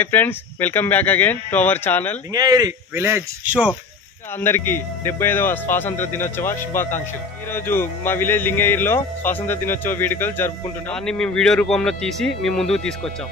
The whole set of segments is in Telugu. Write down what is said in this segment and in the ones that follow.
Hi friends, welcome back again to our channel Lingagiri village show. అందరికి 75వ స్వాతంత్ర దినోత్సవ శుభాకాంక్షలు. ఈ రోజు మా విలేజ్ లింగగిరిలో స్వాతంత్ర దినోత్సవ వేడుకలు జరుపుకుంటున్నాం. దాన్ని మేము వీడియో రూపంలో తీసి మేము ముందుకు తీసుకొచ్చాం.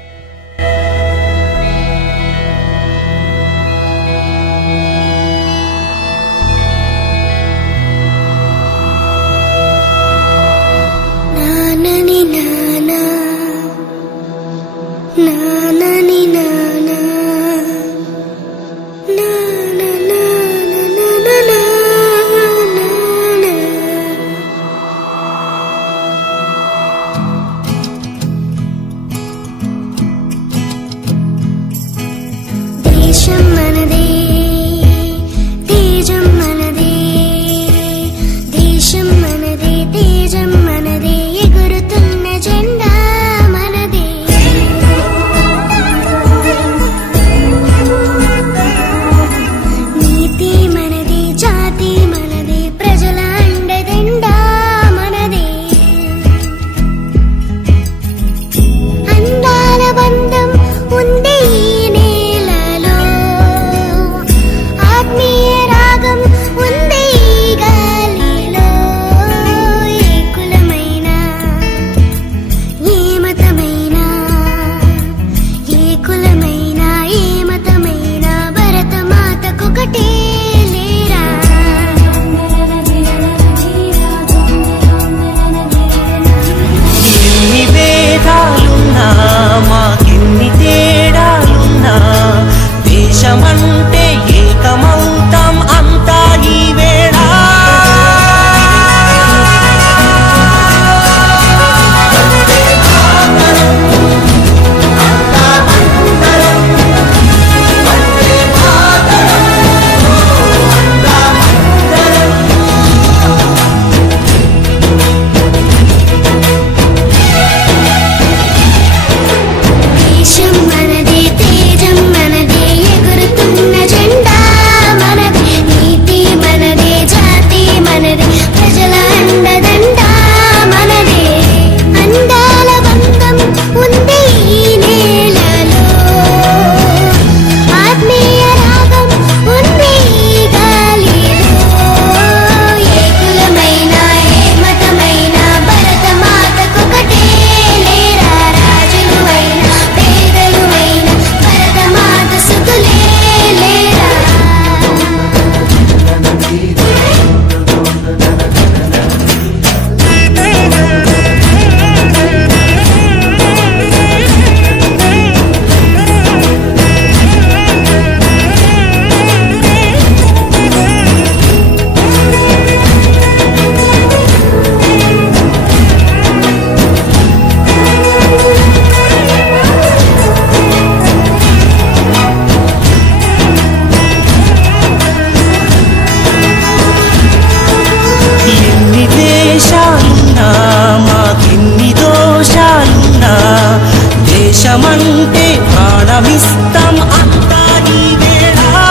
దేశమంటే ప్రాణమిస్తాం అంతా నీవేరా.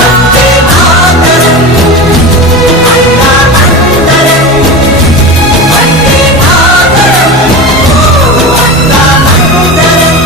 వందే మాతరం అందామందరం, వందే మాతరం అందామందరం.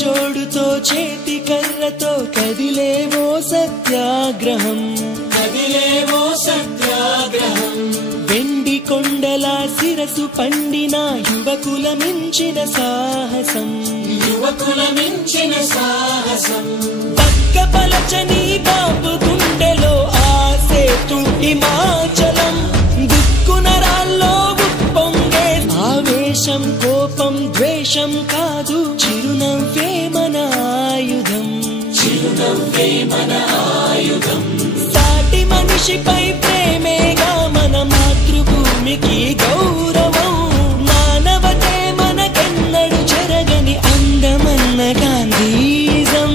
జోడుతో చేతి కర్రతో కదిలేవో సత్యాగ్రహం, కదిలేవో సత్యాగ్రహం. వెండి కొండల సిర మనసు పండిన యువకుల మించిన సాహసం పక్కపలచని బాబు గుండెలో ఆసేతు హిమాచలం దుక్కునరాల్లో ఉప్పొంగే ఆవేశం కోపం ద్వేషం కాదు చిరునవ్వే మన ఆయుధం సాటి మనిషిపై ప్రేమేగా మన మాతృభూమికి గౌరవం మానవతే మనకెన్నడు చెరగని అందమన్న గాంధీజం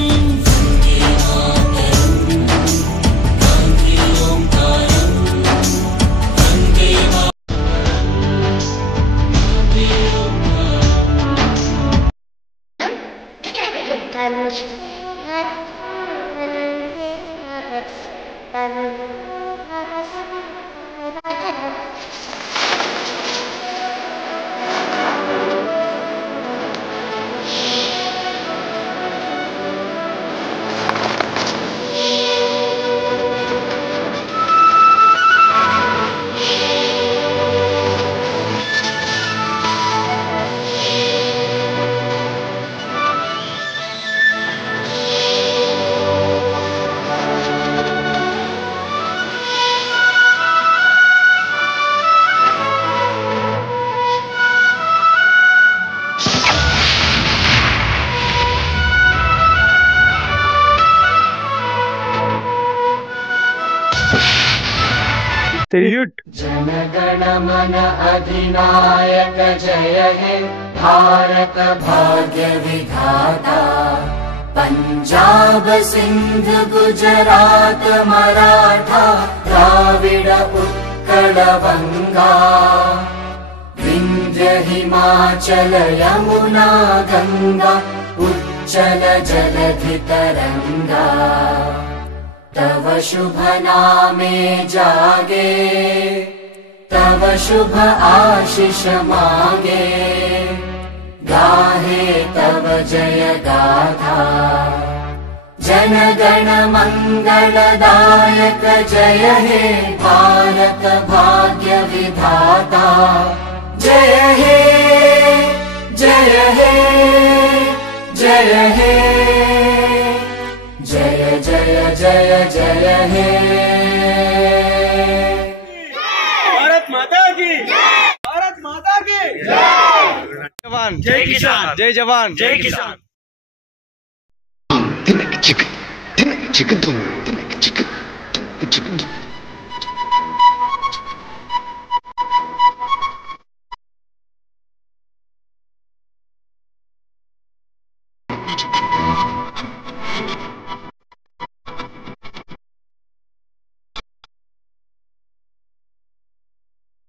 जनगण मन अधिनायक जय हे भारत भाग्य विधाता पंजाब सिंध गुजरात मराठा द्राविड उत्कल बंगा विंध्य हिमाचल यमुना गंगा उच्चल जलधि तरंगा तव शुभ नामे जागे तव शुभ आशीष मांगे गाहे तव जय गाथा जनगण मंगलदायक जय हे भारत भाग्य विधाता जय हे जय हे जय हे जय जय जय जय हे भारत माता की जवान जय किसान जय जवान जय किसान चिकन